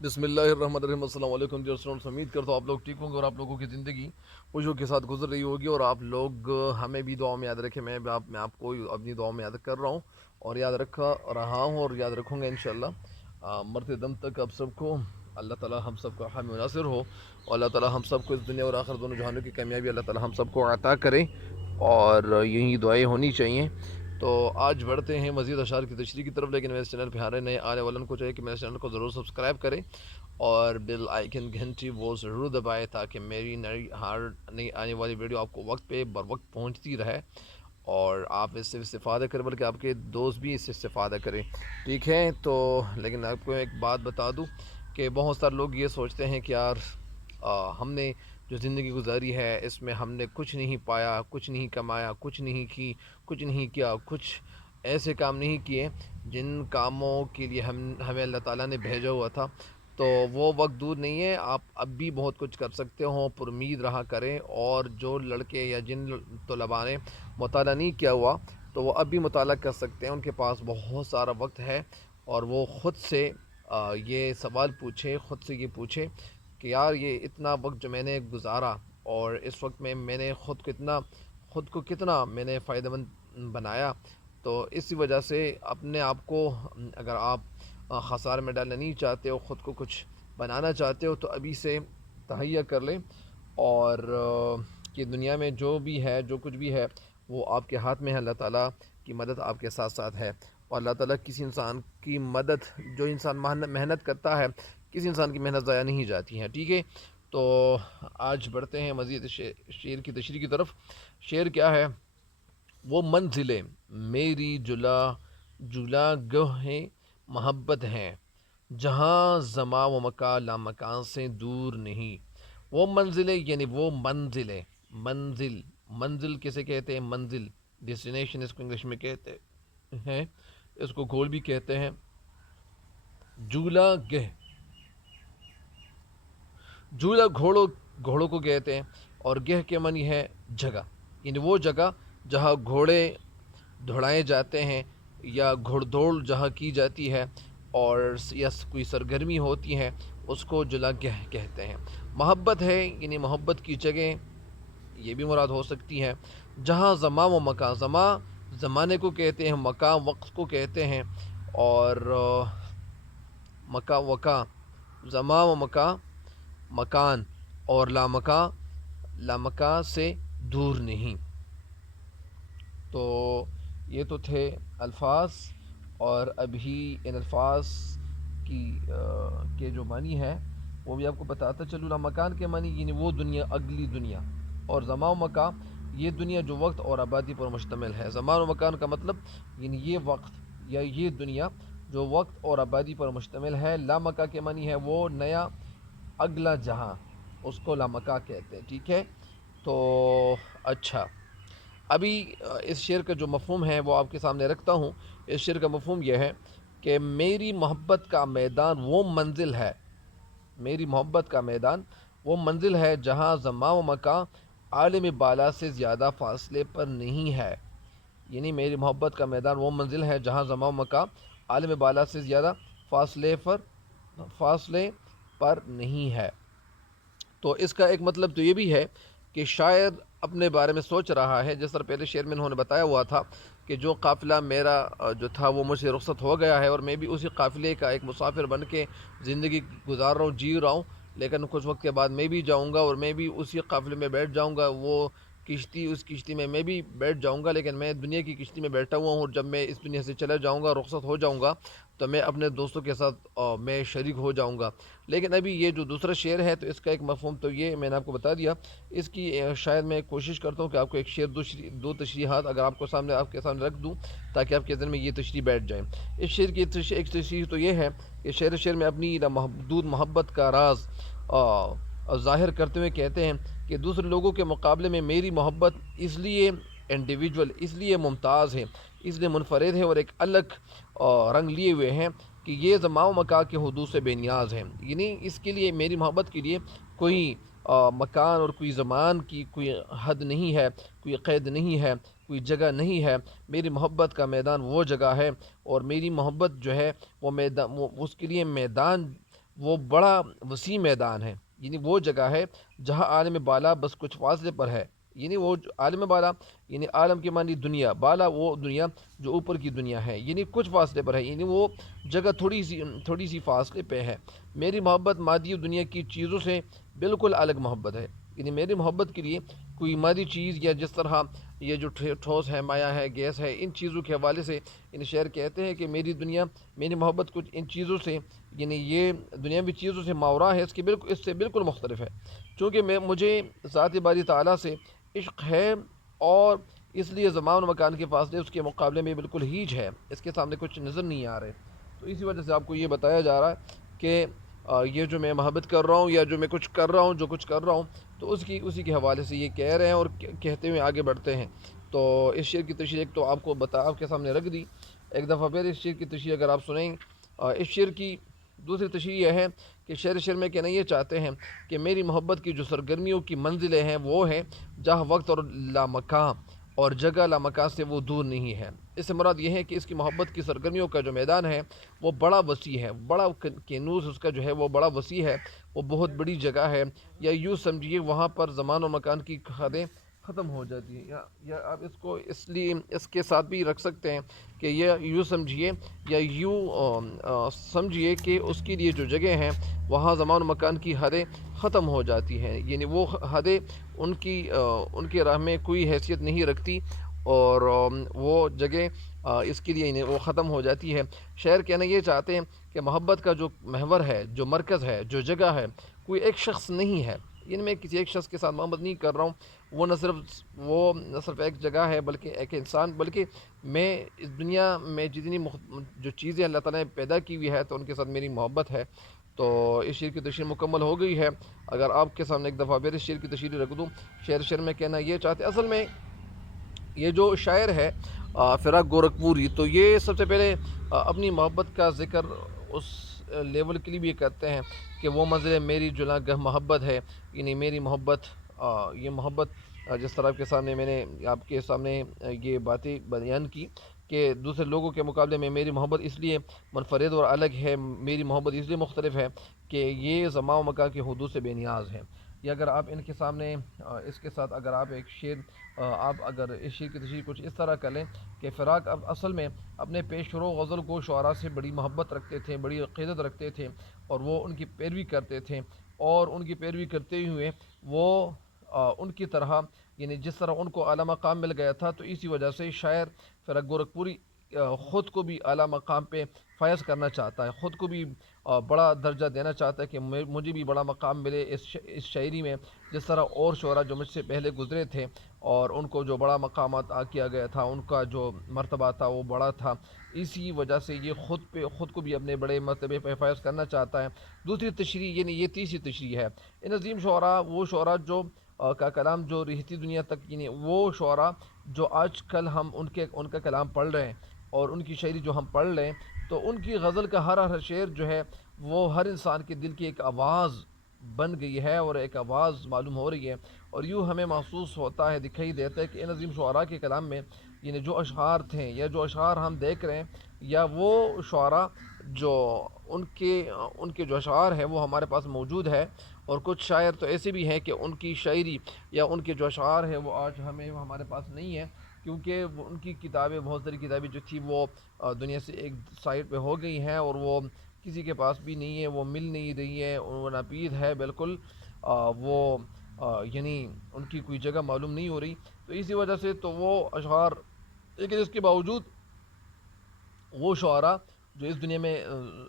بسم اللہ الرحمن الرحیم۔ السلام علیکم ڈیئر اسٹوڈنٹس، امید کرتا ہوں آپ لوگ ٹھیک ہوں گے اور آپ لوگوں کی زندگی خوشیوں کے ساتھ گزر رہی ہوگی، اور آپ لوگ ہمیں بھی دعاؤں میں یاد رکھیں۔ میں آپ کو اپنی دعاؤں میں یاد کر رہا ہوں اور یاد رکھا رہا ہوں اور یاد رکھوں گا انشاءاللہ مرتے دم تک۔ آپ سب کو اللہ تعالی ہم سب کو حامی ناصر ہو، اور اللہ تعالی ہم سب کو اس دنیا اور آخر دونوں جہانوں کی کامیابی اللہ تعالی ہم سب کو عطا کرے، اور یہی دعائیں ہونی چاہیے۔ تو آج بڑھتے ہیں مزید اشعار کی تشریح کی طرف، لیکن میرے چینل پہ ہارے نئے آنے والوں کو چاہیے کہ میرے چینل کو ضرور سبسکرائب کریں اور بیل آئیکن گھنٹی وہ ضرور دبائے، تاکہ میری نئی آنے والی ویڈیو آپ کو وقت پہ بر وقت پہنچتی رہے اور آپ اس سے استفادہ کریں، بلکہ آپ کے دوست بھی اس سے استفادہ کریں، ٹھیک ہے؟ تو لیکن آپ کو ایک بات بتا دوں کہ بہت سارے لوگ یہ سوچتے ہیں کہ یار ہم نے جو زندگی گزاری ہے اس میں ہم نے کچھ نہیں پایا، کچھ نہیں کمایا، کچھ نہیں کیا، کچھ ایسے کام نہیں کیے جن کاموں کے لیے ہمیں اللہ تعالیٰ نے بھیجا ہوا تھا۔ تو وہ وقت دور نہیں ہے، آپ اب بھی بہت کچھ کر سکتے ہو، پر امید رہا کریں۔ اور جو لڑکے یا جن طلباء نے مطالعہ نہیں کیا ہوا تو وہ اب بھی مطالعہ کر سکتے ہیں، ان کے پاس بہت سارا وقت ہے، اور وہ خود سے یہ سوال پوچھے، خود سے یہ پوچھے کہ یار یہ اتنا وقت جو میں نے گزارا، اور اس وقت میں نے خود کو کتنا میں نے فائدہ مند بنایا۔ تو اسی وجہ سے اپنے آپ کو، اگر آپ خسارے میں ڈالنا نہیں چاہتے ہو، خود کو کچھ بنانا چاہتے ہو، تو ابھی سے تہیہ کر لیں، اور کہ دنیا میں جو بھی ہے، جو کچھ بھی ہے وہ آپ کے ہاتھ میں ہے۔ اللہ تعالیٰ کی مدد آپ کے ساتھ ساتھ ہے، اور اللہ تعالیٰ کسی انسان کی مدد، جو انسان محنت کرتا ہے، کسی انسان کی محنت ضائع نہیں جاتی ہے، ٹھیک ہے؟ تو آج بڑھتے ہیں مزید شعر کی تشریح کی طرف۔ شعر کیا ہے؟ وہ منزلیں میری جلا گہ محبت ہیں، جہاں زماں و مکان لامکان سے دور نہیں۔ وہ منزلیں یعنی وہ منزلیں، منزل کسے کہتے ہیں؟ منزل، ڈیسٹینیشن اس کو انگلش میں کہتے ہیں، اس کو گول بھی کہتے ہیں۔ جولا گہ، جولا گھوڑوں کو کہتے ہیں، اور گہ کے معنی ہے جگہ، یعنی وہ جگہ جہاں گھوڑے دوڑائے جاتے ہیں، یا گھوڑ دوڑ جہاں کی جاتی ہے، اور یا کوئی سرگرمی ہوتی ہے، اس کو جلا گہ کہتے ہیں۔ محبت ہے یعنی محبت کی جگہ، یہ بھی مراد ہو سکتی ہے۔ جہاں زماں و مکان، زماں زمانے کو کہتے ہیں، مکان وقت کو کہتے ہیں، اور وکا زماں و مکان، اور لامکان سے دور نہیں۔ تو یہ تو تھے الفاظ، اور ابھی ان الفاظ کی کے جو معنی ہے وہ بھی آپ کو بتاتا چلوں۔ لامکان کے معنی یعنی وہ دنیا، اگلی دنیا، اور زمان و مکان یہ دنیا جو وقت اور آبادی پر مشتمل ہے۔ زمان و مکان کا مطلب یعنی یہ وقت یا یہ دنیا جو وقت اور آبادی پر مشتمل ہے۔ لامکان کے معنی ہے وہ نیا اگلا جہاں، اس کو لامکان کہتے ہیں، ٹھیک ہے؟ تو اچھا، ابھی اس شعر کا جو مفہوم ہے وہ آپ کے سامنے رکھتا ہوں۔ اس شعر کا مفہوم یہ ہے کہ میری محبت کا میدان وہ منزل ہے، میری محبت کا میدان وہ منزل ہے، جہاں زماں و مکان عالم بالا سے زیادہ فاصلے پر نہیں ہے۔ یعنی میری محبت کا میدان وہ منزل ہے جہاں زماں و مکان عالم بالا سے زیادہ فاصلے پر نہیں ہے۔ تو اس کا ایک مطلب تو یہ بھی ہے کہ شاعر اپنے بارے میں سوچ رہا ہے، جس طرح پہلے شعر میں انہوں نے بتایا ہوا تھا کہ جو قافلہ میرا جو تھا وہ مجھ سے رخصت ہو گیا ہے، اور میں بھی اسی قافلے کا ایک مسافر بن کے زندگی گزار رہا ہوں، جی رہا ہوں، لیکن کچھ وقت کے بعد میں بھی جاؤں گا، اور میں بھی اسی قافلے میں بیٹھ جاؤں گا، وہ کشتی، اس کشتی میں بھی بیٹھ جاؤں گا، لیکن میں دنیا کی کشتی میں بیٹھا ہوا ہوں، اور جب میں اس دنیا سے چلا جاؤں گا، رخصت ہو جاؤں گا، تو میں اپنے دوستوں کے ساتھ میں شریک ہو جاؤں گا۔ لیکن ابھی یہ جو دوسرا شعر ہے تو اس کا ایک مفہوم تو یہ میں نے آپ کو بتا دیا۔ اس کی شاید میں کوشش کرتا ہوں کہ آپ کو ایک شعر دو تشریحات اگر آپ کے سامنے رکھ دوں، تاکہ آپ کے ذہن میں یہ تشریح بیٹھ جائے۔ اس شعر کی ایک تشریح تو یہ ہے کہ شعر میں اپنی محدود محبت کا راز ظاہر کرتے ہوئے کہتے ہیں کہ دوسرے لوگوں کے مقابلے میں میری محبت اس لیے انڈیویجول، اس لیے ممتاز ہے، اس لیے منفرد ہے، اور ایک الگ رنگ لیے ہوئے ہیں کہ یہ زمان و مکان کے حدود سے بے نیاز ہے۔ یعنی اس کے لیے، میری محبت کے لیے کوئی مکان اور کوئی زمان کی کوئی حد نہیں ہے، کوئی قید نہیں ہے، کوئی جگہ نہیں ہے۔ میری محبت کا میدان وہ جگہ ہے، اور میری محبت جو ہے وہ میدان، اس کے لیے میدان وہ بڑا وسیع میدان ہے، یعنی وہ جگہ ہے جہاں عالم بالا بس کچھ فاصلے پر ہے۔ یعنی وہ عالم بالا، یعنی عالم کے معنی دنیا، بالا وہ دنیا جو اوپر کی دنیا ہے، یعنی کچھ فاصلے پر ہے، یعنی وہ جگہ تھوڑی سی فاصلے پہ ہے۔ میری محبت مادی دنیا کی چیزوں سے بالکل الگ محبت ہے، یعنی میری محبت کے لیے کوئی مادی چیز، یا جس طرح یہ جو ٹھوس ہے، مایع ہے، گیس ہے، ان چیزوں کے حوالے سے ان شعر کہتے ہیں کہ میری دنیا، میری محبت کچھ ان چیزوں سے، یعنی یہ دنیاوی چیزوں سے ماورا ہے، اس سے بالکل مختلف ہے، چونکہ مجھے ذات باری تعالیٰ سے عشق ہے، اور اس لیے زمان و مکان کے فاصلے اس کے مقابلے میں بالکل ہیج ہے، اس کے سامنے کچھ نظر نہیں آ رہے۔ تو اسی وجہ سے آپ کو یہ بتایا جا رہا ہے کہ یہ جو میں محبت کر رہا ہوں، یا جو میں کچھ کر رہا ہوں، جو کچھ کر رہا ہوں، تو اسی کے حوالے سے یہ کہہ رہے ہیں، اور کہتے ہوئے آگے بڑھتے ہیں۔ تو اس شعر کی تشریح ایک تو آپ کے سامنے رکھ دی، ایک دفعہ پھر اس شعر کی تشریح اگر آپ سنیں، اس شعر کی دوسری تشریح یہ ہے کہ شعر میں کہنا یہ چاہتے ہیں کہ میری محبت کی جو سرگرمیوں کی منزلیں ہیں وہ ہیں جہاں وقت اور لامکان اور جگہ لامکان سے وہ دور نہیں ہے۔ اس سے مراد یہ ہے کہ اس کی محبت کی سرگرمیوں کا جو میدان ہے وہ بڑا وسیع ہے، بڑا کینوس اس کا جو ہے وہ بڑا وسیع ہے، وہ بہت بڑی جگہ ہے، یا یوں سمجھیے وہاں پر زمان و مکان کی حدیں ختم ہو جاتی ہیں، یا آپ اس کو اس لیے اس کے ساتھ بھی رکھ سکتے ہیں کہ یہ یوں سمجھیے، یا یوں سمجھیے کہ اس کے لیے جو جگہ ہیں وہاں زمان و مکان کی حدیں ختم ہو جاتی ہیں، یعنی وہ حدیں ان کے راہ میں کوئی حیثیت نہیں رکھتی، اور وہ جگہ اس کے لیے وہ ختم ہو جاتی ہے۔ شاعر کہنا یہ چاہتے ہیں کہ محبت کا جو محور ہے، جو مرکز ہے، جو جگہ ہے، کوئی ایک شخص نہیں ہے، یعنی میں کسی ایک شخص کے ساتھ محبت نہیں کر رہا ہوں، وہ نہ صرف ایک جگہ ہے، بلکہ ایک انسان، بلکہ میں اس دنیا میں جتنی جو چیزیں اللہ تعالیٰ نے پیدا کی ہوئی ہے تو ان کے ساتھ میری محبت ہے۔ تو اس شعر کی تشریح مکمل ہو گئی ہے، اگر آپ کے سامنے ایک دفعہ پھر اس شعر کی تشریح رکھ دوں، شعر میں کہنا یہ چاہتے اصل میں یہ جو شاعر ہے فراق گورکھپوری، تو یہ سب سے پہلے اپنی محبت کا ذکر اس لیول کے لیے بھی کرتے ہیں کہ وہ منزل میری جلاں گہ محبت ہے، یعنی میری محبت، یہ محبت جس طرح آپ کے سامنے میں نے آپ کے سامنے یہ باتیں بیان کی کہ دوسرے لوگوں کے مقابلے میں میری محبت اس لیے منفرد اور الگ ہے، میری محبت اس لیے مختلف ہے کہ یہ زمان و مکان کے حدود سے بے نیاز ہے۔ یا اگر آپ ان کے سامنے اس کے ساتھ اگر آپ ایک شعر، آپ اگر اس شعر کی تشریح کچھ اس طرح کر لیں کہ فراق اب اصل میں اپنے پیش رو غزل کو شعراء سے بڑی محبت رکھتے تھے، بڑی عقیدت رکھتے تھے، اور وہ ان کی پیروی کرتے تھے، اور ان کی پیروی کرتے ہوئے وہ ان کی طرح، یعنی جس طرح ان کو اعلیٰ مقام مل گیا تھا، تو اسی وجہ سے شاعر فراق گورکھپوری خود کو بھی اعلیٰ مقام پہ فائز کرنا چاہتا ہے، خود کو بھی بڑا درجہ دینا چاہتا ہے کہ مجھے بھی بڑا مقام ملے اس شاعری میں، جس طرح اور شعراء جو مجھ سے پہلے گزرے تھے اور ان کو جو بڑا مقامات کیا گیا تھا، ان کا جو مرتبہ تھا وہ بڑا تھا، اسی وجہ سے یہ خود کو بھی اپنے بڑے مرتبے پہ فائز کرنا چاہتا ہے۔ دوسری تشریح، یعنی یہ تیسری تشریح ہے، ان عظیم شعراء، وہ شعراء جو کا کلام جو رہتی دنیا تک، یعنی وہ شعراء جو آج کل ہم ان کا کلام پڑھ رہے ہیں اور ان کی شاعری جو ہم پڑھ رہے ہیں، تو ان کی غزل کا ہر شعر جو ہے وہ ہر انسان کے دل کی ایک آواز بن گئی ہے، اور ایک آواز معلوم ہو رہی ہے، اور یوں ہمیں محسوس ہوتا ہے، دکھائی دیتا ہے کہ ان عظیم شعراء کے کلام میں، یعنی جو اشعار تھے یا جو اشعار ہم دیکھ رہے ہیں، یا وہ شعراء جو ان کے جو اشعار ہیں وہ ہمارے پاس موجود ہے، اور کچھ شاعر تو ایسے بھی ہیں کہ ان کی شاعری یا ان کے جو اشعار ہیں وہ آج ہمارے پاس نہیں ہے، کیونکہ ان کی کتابیں، بہت ساری کتابیں جو تھی وہ دنیا سے ایک سائڈ پہ ہو گئی ہیں، اور وہ کسی کے پاس بھی نہیں ہے، وہ مل نہیں رہی ہے، وہ ناپید ہے بالکل، وہ یعنی ان کی کوئی جگہ معلوم نہیں ہو رہی، تو اسی وجہ سے تو وہ اشعار، لیکن اس کے باوجود وہ شعراء جو اس دنیا میں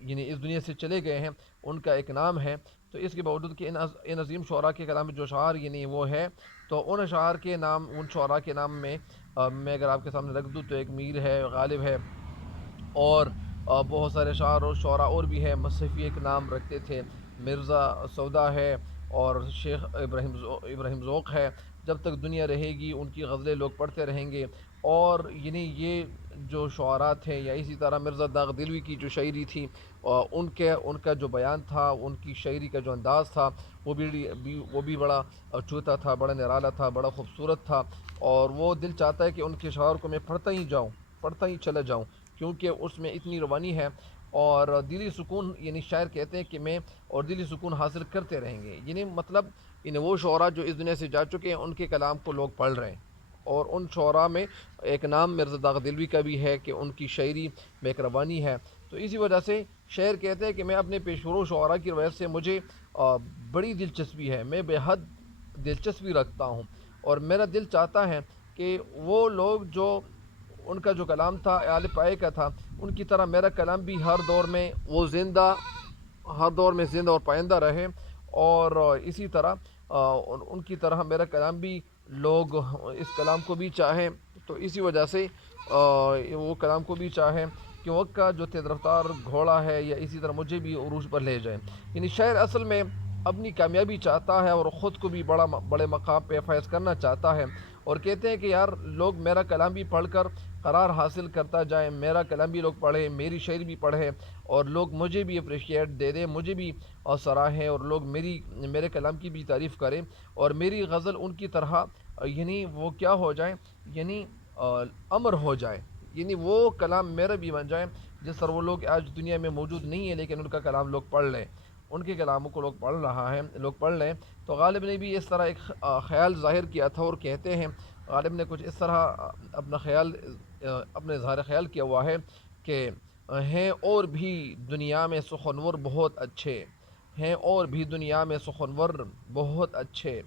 یعنی اس دنیا سے چلے گئے ہیں، ان کا ایک نام ہے، تو اس کے باوجود کہ ان عظیم شعراء کے کلام میں جو اشعار یعنی وہ ہے، تو ان اشعار کے نام، ان شعراء کے نام میں اگر آپ کے سامنے رکھ دوں تو ایک میر ہے، غالب ہے، اور بہت سارے شاعر اور شعراء اور بھی ہیں، مصحفی ایک نام رکھتے تھے، مرزا سودا ہے، اور شیخ ابراہیم ذوق ہے، جب تک دنیا رہے گی ان کی غزلیں لوگ پڑھتے رہیں گے، اور یعنی یہ جو شعراء تھے، یا اسی طرح مرزا داغ دلوی کی جو شاعری تھی، اور ان کا جو بیان تھا، ان کی شاعری کا جو انداز تھا، وہ بھی بڑا اچھوتا تھا، بڑا نرالا تھا، بڑا خوبصورت تھا، اور وہ دل چاہتا ہے کہ ان کے شعر کو میں پڑھتا ہی چلا جاؤں، کیونکہ اس میں اتنی روانی ہے، اور دلی سکون، یعنی شاعر کہتے ہیں کہ میں اور دلی سکون حاصل کرتے رہیں گے، یعنی مطلب وہ شعراء جو اس دنیا سے جا چکے ہیں ان کے کلام کو لوگ پڑھ رہے ہیں، اور ان شعراء میں ایک نام مرزا داغ دلوی کا بھی ہے کہ ان کی شاعری مہربانی ہے۔ تو اسی وجہ سے شاعر کہتے ہیں کہ میں اپنے پیشرو شعراء کی وجہ سے مجھے بڑی دلچسپی ہے، میں بے حد دلچسپی رکھتا ہوں، اور میرا دل چاہتا ہے کہ وہ لوگ جو ان کا جو کلام تھا آل پائے کا تھا، ان کی طرح میرا کلام بھی ہر دور میں وہ زندہ، ہر دور میں زندہ اور پائندہ رہے، اور اسی طرح ان کی طرح میرا کلام بھی لوگ اس کلام کو بھی چاہیں، تو اسی وجہ سے وہ کلام کو بھی چاہیں کہ وقت کا جو تیز رفتار گھوڑا ہے، یا اسی طرح مجھے بھی عروج پر لے جائیں۔ یعنی شاعر اصل میں اپنی کامیابی چاہتا ہے اور خود کو بھی بڑے مقام پہ فائز کرنا چاہتا ہے، اور کہتے ہیں کہ یار لوگ میرا کلام بھی پڑھ کر قرار حاصل کرتا جائیں، میرا کلام بھی لوگ پڑھیں، میری شعر بھی پڑھیں، اور لوگ مجھے بھی اپریشیٹ دے دیں، مجھے بھی سراہیں، اور لوگ میرے کلام کی بھی تعریف کریں، اور میری غزل ان کی طرح یعنی وہ کیا ہو جائیں، یعنی امر ہو جائے، یعنی وہ کلام میرا بھی بن جائیں جس طرح وہ لوگ آج دنیا میں موجود نہیں ہیں لیکن ان کا کلام لوگ پڑھ لیں، ان کے کلاموں کو لوگ پڑھ لیں۔ تو غالب نے بھی اس طرح ایک خیال ظاہر کیا تھا، اور کہتے ہیں غالب نے کچھ اس طرح اپنے اظہار خیال کیا ہوا ہے کہ ہیں اور بھی دنیا میں سخنور بہت اچھے، ہیں اور بھی دنیا میں سخنور بہت اچھے،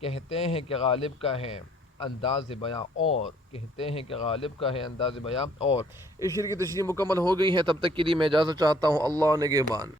کہتے ہیں کہ غالب کا ہے انداز بیاں، اور کہتے ہیں کہ غالب کا ہے انداز بیاں اور۔ اس شعر کی تشریح مکمل ہو گئی ہے، تب تک کے لیے میں اجازت چاہتا ہوں، اللہ نگہبان۔